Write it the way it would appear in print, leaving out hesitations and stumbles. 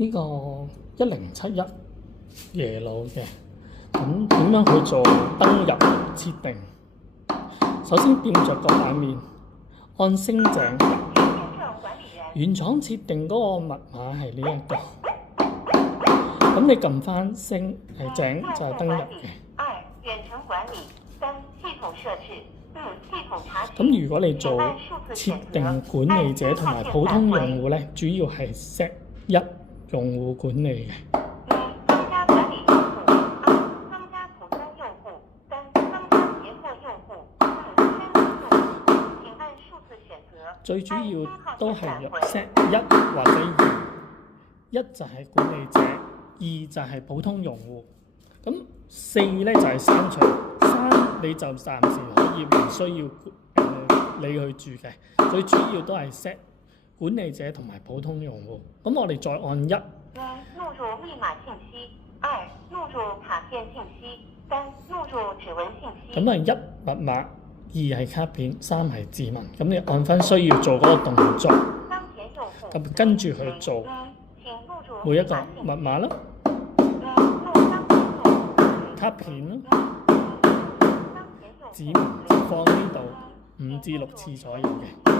呢個1071耶魯嘅。咁點樣去做登入設定？首先掂着個版面，按星井。原廠設定嗰個密碼係呢一個。咁你撳翻星係井就係登入嘅。咁如果你做設定管理者同埋普通用戶咧，主要係 set 1用戶管理嘅。最主要都係 set 1或者2，一就係管理者，二就係普通用戶。咁4咧就係刪除，3你就暫時可以唔需要你去住嘅。最主要都係 set 管理者同埋普通用戶。咁我哋再按1。錄入密碼信息，2錄入卡片信息，3錄入指紋信息。咁係1密碼，2係卡片，3係指紋。咁你按翻需要做嗰個動作，咁跟住去做每一個密碼啦。卡片咯，指紋放呢度5至6次左右嘅。